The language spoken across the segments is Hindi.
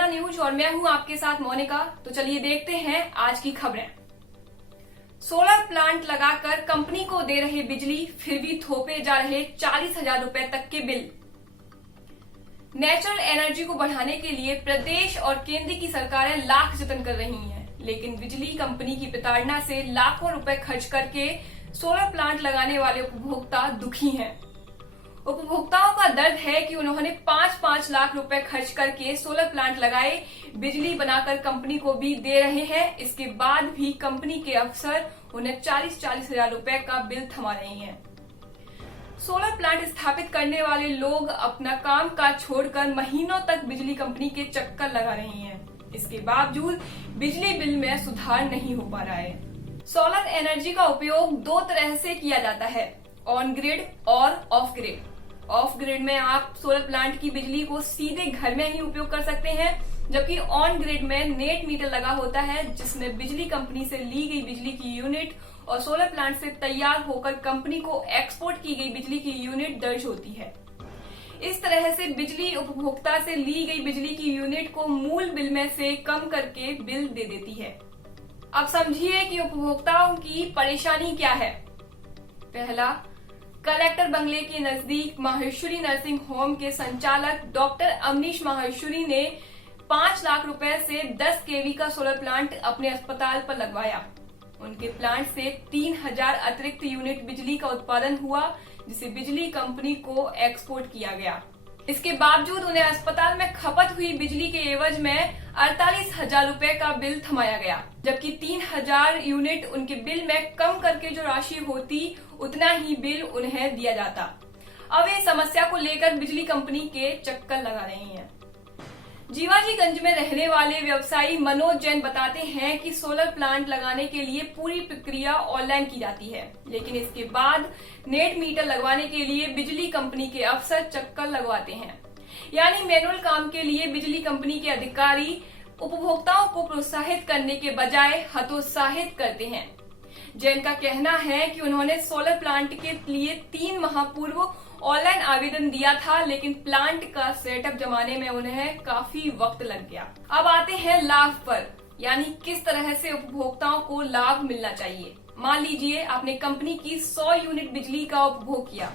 मुरैना न्यूज और मैं हूं आपके साथ मोनिका। तो चलिए देखते हैं आज की खबरें। सोलर प्लांट लगाकर कंपनी को दे रहे बिजली, फिर भी थोपे जा रहे 40,000 रुपए तक के बिल। नेचुरल एनर्जी को बढ़ाने के लिए प्रदेश और केंद्र की सरकारें लाख जतन कर रही हैं, लेकिन बिजली कंपनी की प्रताड़ना से लाखों रुपए खर्च करके सोलर प्लांट लगाने वाले उपभोक्ता दुखी हैं। उपभोक्ताओं का दर्द है कि उन्होंने 5-5 लाख रुपए खर्च करके सोलर प्लांट लगाए, बिजली बनाकर कंपनी को भी दे रहे हैं। इसके बाद भी कंपनी के अफसर उन्हें 40-40 हजार रुपए का बिल थमा रहे हैं। सोलर प्लांट स्थापित करने वाले लोग अपना काम काज छोड़कर महीनों तक बिजली कंपनी के चक्कर लगा रहे हैं। इसके बावजूद बिजली बिल में सुधार नहीं हो पा रहा है। सोलर एनर्जी का उपयोग दो तरह से किया जाता है, ऑन ग्रिड और ऑफ ग्रिड। ऑफ ग्रिड में आप सोलर प्लांट की बिजली को सीधे घर में ही उपयोग कर सकते हैं, जबकि ऑन ग्रिड में नेट मीटर लगा होता है, जिसमें बिजली कंपनी से ली गई बिजली की यूनिट और सोलर प्लांट से तैयार होकर कंपनी को एक्सपोर्ट की गई बिजली की यूनिट दर्ज होती है। इस तरह से बिजली उपभोक्ता से ली गई बिजली की यूनिट को मूल बिल में से कम करके बिल दे देती है। अब समझिए कि उपभोक्ताओं की परेशानी क्या है। पहला, कलेक्टर बंगले के नजदीक माहेश्वरी नर्सिंग होम के संचालक डॉक्टर अमनीश माहेश्वरी ने 5 लाख रुपए से 10 केवी का सोलर प्लांट अपने अस्पताल पर लगवाया। उनके प्लांट से 3,000 अतिरिक्त यूनिट बिजली का उत्पादन हुआ, जिसे बिजली कंपनी को एक्सपोर्ट किया गया। इसके बावजूद उन्हें अस्पताल में खपत हुई बिजली के एवज में 48,000 रुपए का बिल थमाया गया, जबकि 3,000 यूनिट उनके बिल में कम करके जो राशि होती उतना ही बिल उन्हें दिया जाता। अब इस समस्या को लेकर बिजली कंपनी के चक्कर लगा रहे हैं। जीवाजीगंज में रहने वाले व्यवसायी मनोज जैन बताते हैं कि सोलर प्लांट लगाने के लिए पूरी प्रक्रिया ऑनलाइन की जाती है, लेकिन इसके बाद नेट मीटर लगवाने के लिए बिजली कंपनी के अफसर चक्कर लगवाते हैं। यानी मैनुअल काम के लिए बिजली कंपनी के अधिकारी उपभोक्ताओं को प्रोत्साहित करने के बजाय हतोत्साहित करते हैं। जैन का कहना है कि उन्होंने सोलर प्लांट के लिए 3 माह पूर्व ऑनलाइन आवेदन दिया था, लेकिन प्लांट का सेटअप जमाने में उन्हें काफी वक्त लग गया। अब आते हैं लाभ पर, यानी किस तरह से उपभोक्ताओं को लाभ मिलना चाहिए। मान लीजिए आपने कंपनी की 100 यूनिट बिजली का उपभोग किया,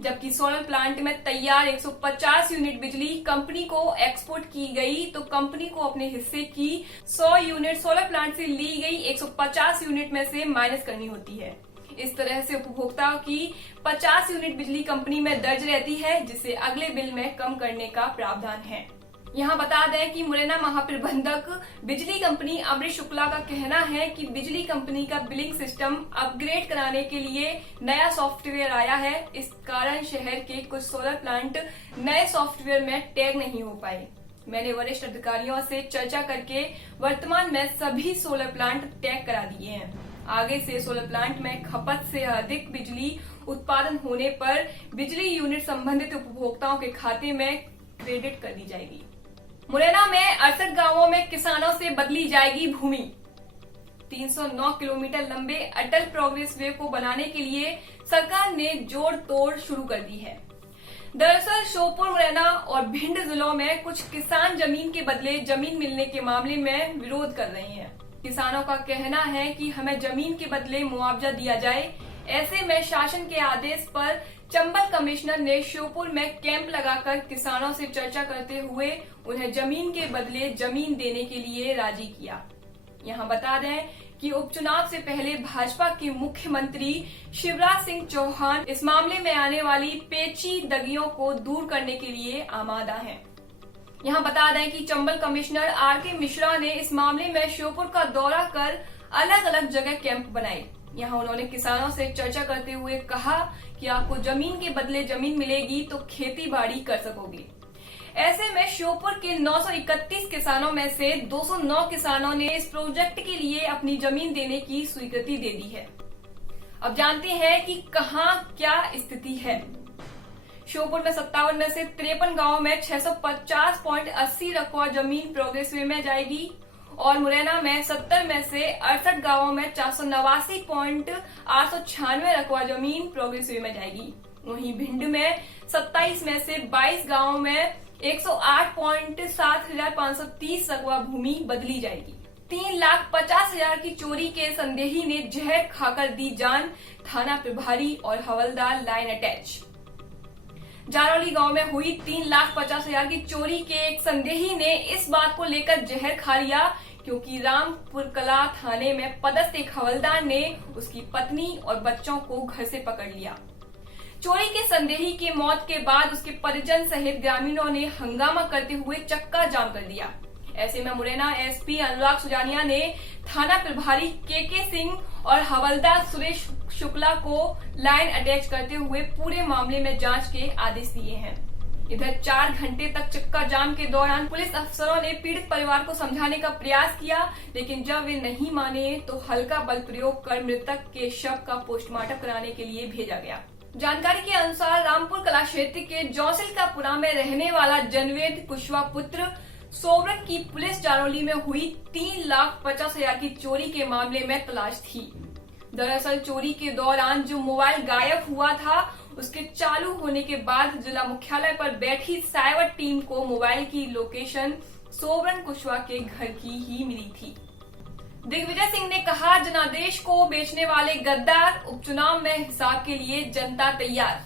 जबकि सोलर प्लांट में तैयार 150 यूनिट बिजली कंपनी को एक्सपोर्ट की गई, तो कंपनी को अपने हिस्से की 100 यूनिट सोलर प्लांट से ली गई 150 यूनिट में से माइनस करनी होती है। इस तरह से उपभोक्ताओं की 50 यूनिट बिजली कंपनी में दर्ज रहती है, जिसे अगले बिल में कम करने का प्रावधान है। यहाँ बता दें कि मुरैना महाप्रबंधक बिजली कंपनी अमृत शुक्ला का कहना है कि बिजली कंपनी का बिलिंग सिस्टम अपग्रेड कराने के लिए नया सॉफ्टवेयर आया है। इस कारण शहर के कुछ सोलर प्लांट नए सॉफ्टवेयर में टैग नहीं हो पाए। मैंने वरिष्ठ अधिकारियों से चर्चा करके वर्तमान में सभी सोलर प्लांट टैग करा दिए हैं। आगे से सोलर प्लांट में खपत से अधिक बिजली उत्पादन होने पर बिजली यूनिट संबंधित उपभोक्ताओं के खाते में क्रेडिट कर दी जाएगी। मुरैना में 68 गांवों में किसानों से बदली जाएगी भूमि। 309 किलोमीटर लंबे अटल प्रोग्रेस वे को बनाने के लिए सरकार ने जोड़ तोड़ शुरू कर दी है। दरअसल श्योपुर, मुरैना और भिंड जिलों में कुछ किसान जमीन के बदले जमीन मिलने के मामले में विरोध कर रहे हैं। किसानों का कहना है कि हमें जमीन के बदले मुआवजा दिया जाए। ऐसे में शासन के आदेश पर चंबल कमिश्नर ने श्योपुर में कैंप लगाकर किसानों से चर्चा करते हुए उन्हें जमीन के बदले जमीन देने के लिए राजी किया। यहाँ बता दें कि उपचुनाव से पहले भाजपा के मुख्यमंत्री शिवराज सिंह चौहान इस मामले में आने वाली पेचीदगियों को दूर करने के लिए आमादा हैं। यहाँ बता दें कि चंबल कमिश्नर आर.के. मिश्रा ने इस मामले में श्योपुर का दौरा कर अलग अलग जगह कैंप बनाए। यहाँ उन्होंने किसानों से चर्चा करते हुए कहा कि आपको जमीन के बदले जमीन मिलेगी तो खेती बाड़ी कर सकोगे। ऐसे में श्योपुर के 931 किसानों में से 209 किसानों ने इस प्रोजेक्ट के लिए अपनी जमीन देने की स्वीकृति दे दी है। अब जानते हैं कि कहां क्या स्थिति है। श्योपुर में 57 में से 53 गांवों में 650.80 रकबा जमीन प्रोग्रेस वे में जाएगी और मुरैना में 70 में से 68 गांवों में 489.896 रकबा जमीन प्रोग्रेस वे में जाएगी। वहीं भिंड में 27 में से 22 गांवों में 108.7530 रकबा भूमि बदली जाएगी। 3,50,000 की चोरी के संदेही ने जहर खाकर दी जान, थाना प्रभारी और हवलदार लाइन अटैच। जारौली गांव में हुई 3,50,000 की चोरी के एक संदेही ने इस बात को लेकर जहर खा लिया क्योंकि रामपुर कला थाने में पदस्थ एक हवलदार ने उसकी पत्नी और बच्चों को घर से पकड़ लिया। चोरी के संदेही की मौत के बाद उसके परिजन सहित ग्रामीणों ने हंगामा करते हुए चक्का जाम कर दिया। ऐसे में मुरैना एसपी अनुराग सुजानिया ने थाना प्रभारी के सिंह और हवलदार सुरेश शुक्ला को लाइन अटैच करते हुए पूरे मामले में जांच के आदेश दिए हैं। इधर 4 घंटे तक चक्का जाम के दौरान पुलिस अफसरों ने पीड़ित परिवार को समझाने का प्रयास किया, लेकिन जब वे नहीं माने तो हल्का बल प्रयोग कर मृतक के शव का पोस्टमार्टम कराने के लिए भेजा गया। जानकारी के अनुसार रामपुर कला क्षेत्र के जौसिलकापुरा में रहने वाला जनवेद कुशवाहा पुत्र सोवरन की पुलिस जारौली में हुई 3,50,000 की चोरी के मामले में तलाश थी। दरअसल चोरी के दौरान जो मोबाइल गायब हुआ था उसके चालू होने के बाद जिला मुख्यालय पर बैठी साइबर टीम को मोबाइल की लोकेशन सोवरन कुशवाहा के घर की ही मिली थी। दिग्विजय सिंह ने कहा, जनादेश को बेचने वाले गद्दार, उपचुनाव में हिसाब के लिए जनता तैयार।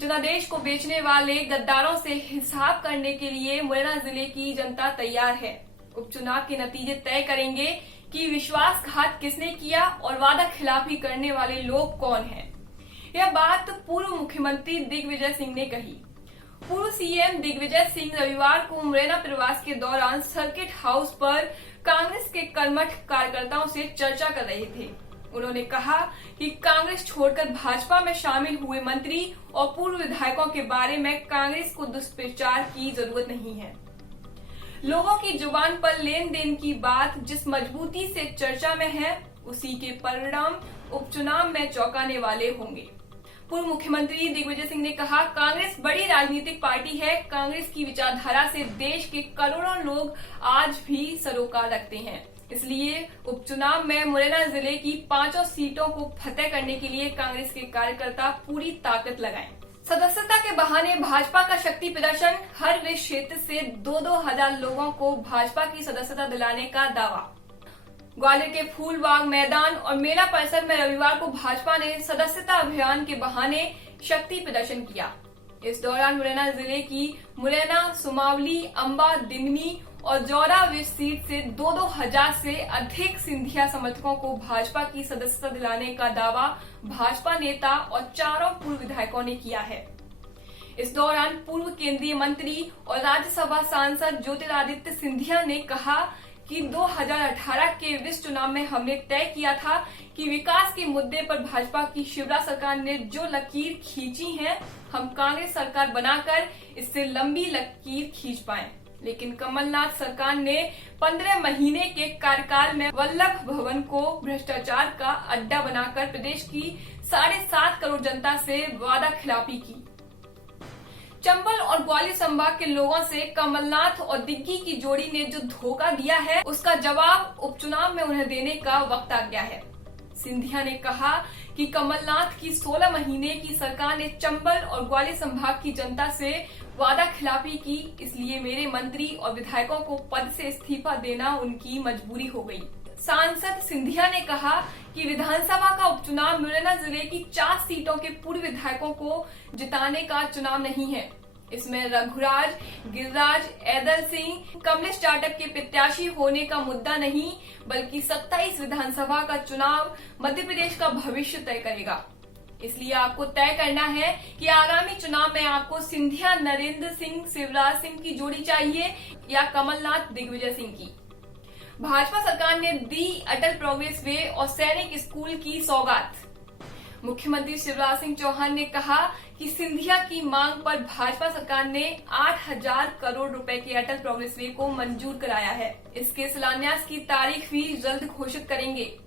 जनादेश को बेचने वाले गद्दारों से हिसाब करने के लिए मुरैना जिले की जनता तैयार है। उपचुनाव के नतीजे तय करेंगे कि विश्वासघात किसने किया और वादा खिलाफी करने वाले लोग कौन हैं। यह बात पूर्व मुख्यमंत्री दिग्विजय सिंह ने कही। पूर्व सीएम दिग्विजय सिंह रविवार को मुरैना प्रवास के दौरान सर्किट हाउस पर कांग्रेस के कर्मठ कार्यकर्ताओं से चर्चा कर रहे थे। उन्होंने कहा कि कांग्रेस छोड़कर भाजपा में शामिल हुए मंत्री और पूर्व विधायकों के बारे में कांग्रेस को दुष्प्रचार की जरूरत नहीं है। लोगों की जुबान पर लेन देन की बात जिस मजबूती से चर्चा में है, उसी के परिणाम उपचुनाव में चौंकाने वाले होंगे। पूर्व मुख्यमंत्री दिग्विजय सिंह ने कहा, कांग्रेस बड़ी राजनीतिक पार्टी है। कांग्रेस की विचारधारा से देश के करोड़ों लोग आज भी सरोकार रखते हैं। इसलिए उपचुनाव में मुरैना जिले की 5 सीटों को फतेह करने के लिए कांग्रेस के कार्यकर्ता पूरी ताकत लगाएं। सदस्यता के बहाने भाजपा का शक्ति प्रदर्शन, हर वे क्षेत्र से 2-2 हजार लोगों को भाजपा की सदस्यता दिलाने का दावा। ग्वालियर के फूलबाग मैदान और मेला परिसर में रविवार को भाजपा ने सदस्यता अभियान के बहाने शक्ति प्रदर्शन किया। इस दौरान मुरैना जिले की मुरैना, सुमावली, अंबा, दिमनी और जौरा सीट से 2-2 हजार से अधिक सिंधिया समर्थकों को भाजपा की सदस्यता दिलाने का दावा भाजपा नेता और 4 पूर्व विधायकों ने किया है। इस दौरान पूर्व केंद्रीय मंत्री और राज्यसभा सांसद ज्योतिरादित्य सिंधिया ने कहा कि 2018 के विस चुनाव में हमने तय किया था कि विकास के मुद्दे पर भाजपा की शिवराज सरकार ने जो लकीर खींची है, हम कांग्रेस सरकार बनाकर इससे लंबी लकीर खींच पाएं। लेकिन कमलनाथ सरकार ने 15 महीने के कार्यकाल में वल्लभ भवन को भ्रष्टाचार का अड्डा बनाकर प्रदेश की 7.5 करोड़ जनता से वादा खिलाफी की। चंबल और ग्वालियर संभाग के लोगों से कमलनाथ और दिग्गी की जोड़ी ने जो धोखा दिया है, उसका जवाब उपचुनाव में उन्हें देने का वक्त आ गया है। सिंधिया ने कहा कि कमलनाथ की 16 महीने की सरकार ने चंबल और ग्वालियर संभाग की जनता से वादा खिलाफी की, इसलिए मेरे मंत्री और विधायकों को पद से इस्तीफा देना उनकी मजबूरी हो गई। सांसद सिंधिया ने कहा कि विधानसभा का उपचुनाव मुरैना जिले की 4 सीटों के पूर्व विधायकों को जिताने का चुनाव नहीं है। इसमें रघुराज, गिरिराज, ऐदल सिंह, कमलेश जाटव के प्रत्याशी होने का मुद्दा नहीं, बल्कि 27 विधानसभा का चुनाव मध्य प्रदेश का भविष्य तय करेगा। इसलिए आपको तय करना है कि आगामी चुनाव में आपको सिंधिया नरेंद्र सिंह, शिवराज सिंह की जोड़ी चाहिए या कमलनाथ दिग्विजय सिंह की। भाजपा सरकार ने दी अटल प्रोग्रेस वे और सैनिक स्कूल की सौगात। मुख्यमंत्री शिवराज सिंह चौहान ने कहा कि सिंधिया की मांग पर भाजपा सरकार ने 8,000 करोड़ रुपए के अटल प्रोग्रेस वे को मंजूर कराया है। इसके शिलान्यास की तारीख भी जल्द घोषित करेंगे।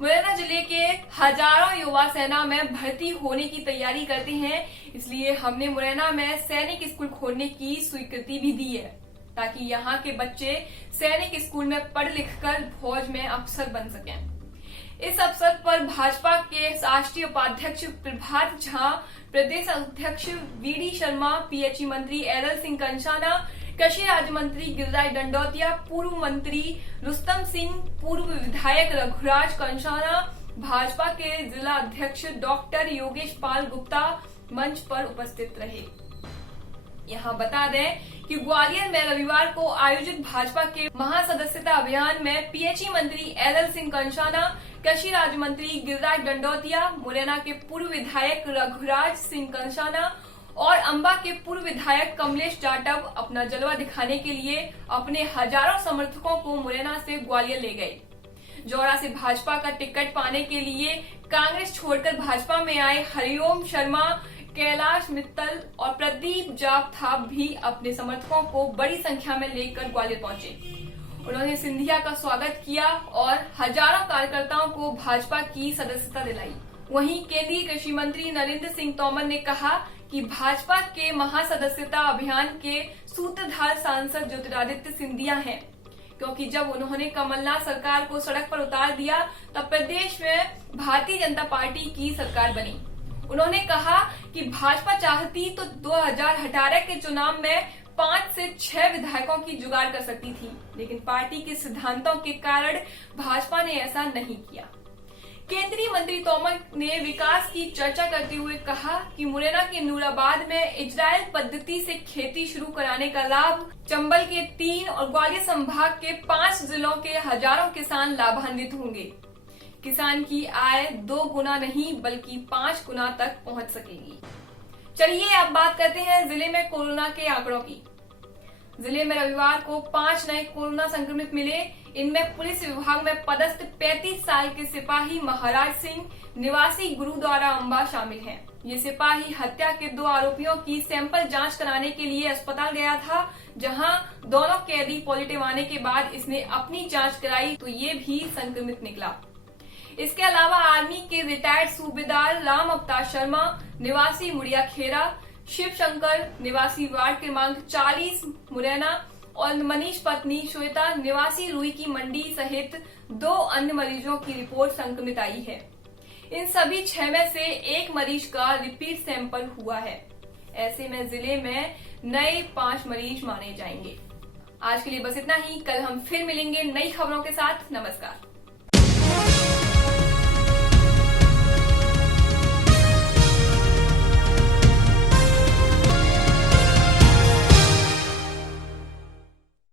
मुरैना जिले के हजारों युवा सेना में भर्ती होने की तैयारी करते हैं, इसलिए हमने मुरैना में सैनिक स्कूल खोलने की स्वीकृति भी दी है, ताकि यहाँ के बच्चे सैनिक स्कूल में पढ़ लिख कर फौज में अफसर बन सकें। इस अवसर पर भाजपा के राष्ट्रीय उपाध्यक्ष प्रभात झा, प्रदेश अध्यक्ष वीडी शर्मा, पीएचई मंत्री एरल सिंह कंषाना, कृषि राज्य मंत्री गिरिराज दंडौतिया, पूर्व मंत्री रुस्तम सिंह, पूर्व विधायक रघुराज कंषाना, भाजपा के जिला अध्यक्ष डॉक्टर योगेश पाल गुप्ता मंच पर उपस्थित रहे। यहाँ बता दें कि ग्वालियर में रविवार को आयोजित भाजपा के महासदस्यता अभियान में पीएचई मंत्री एरल सिंह कंषाना, कृषि राज्य मंत्री गिरिराज दंडौतिया, मुरैना के पूर्व विधायक रघुराज सिंह कंषाना और अंबा के पूर्व विधायक कमलेश जाटव अपना जलवा दिखाने के लिए अपने हजारों समर्थकों को मुरैना से ग्वालियर ले गए। जौरा से भाजपा का टिकट पाने के लिए कांग्रेस छोड़कर भाजपा में आए हरिओम शर्मा, कैलाश मित्तल और प्रदीप जापथाप भी अपने समर्थकों को बड़ी संख्या में लेकर ग्वालियर पहुंचे। उन्होंने सिंधिया का स्वागत किया और हजारों कार्यकर्ताओं को भाजपा की सदस्यता दिलाई। वहीं केंद्रीय कृषि मंत्री नरेंद्र सिंह तोमर ने कहा कि भाजपा के महासदस्यता अभियान के सूत्रधार सांसद ज्योतिरादित्य सिंधिया हैं, क्योंकि जब उन्होंने कमलनाथ सरकार को सड़क पर उतार दिया तब प्रदेश में भारतीय जनता पार्टी की सरकार बनी। उन्होंने कहा कि भाजपा चाहती तो 2018 के चुनाव में 5 से 6 विधायकों की जुगाड़ कर सकती थी, लेकिन पार्टी के सिद्धांतों के कारण भाजपा ने ऐसा नहीं किया। केंद्रीय मंत्री तोमर ने विकास की चर्चा करते हुए कहा कि मुरैना के नूराबाद में इजरायल पद्धति से खेती शुरू कराने का लाभ चंबल के 3 और ग्वालियर संभाग के 5 जिलों के हजारों किसान लाभान्वित होंगे। किसान की आय 2 गुना नहीं बल्कि 5 गुना तक पहुंच सकेगी। चलिए अब बात करते हैं जिले में कोरोना के आंकड़ों की। जिले में रविवार को 5 नए कोरोना संक्रमित मिले। इनमें पुलिस विभाग में पदस्थ 35 साल के सिपाही महाराज सिंह निवासी गुरुद्वारा अंबा शामिल हैं। ये सिपाही हत्या के 2 आरोपियों की सैंपल जांच कराने के लिए अस्पताल गया था, जहां दोनों कैदी पॉजिटिव आने के बाद इसने अपनी जांच कराई तो ये भी संक्रमित निकला। इसके अलावा आर्मी के रिटायर्ड सूबेदार राम अवतार शर्मा निवासी मुड़िया खेरा, शिव शंकर निवासी वार्ड क्रमांक 40 मुरैना और मनीष पत्नी श्वेता निवासी रुई की मंडी सहित 2 अन्य मरीजों की रिपोर्ट संक्रमित आई है। इन सभी 6 में से 1 मरीज का रिपीट सैंपल हुआ है। ऐसे में जिले में नए 5 मरीज माने जाएंगे। आज के लिए बस इतना ही। कल हम फिर मिलेंगे नई खबरों के साथ। नमस्कार।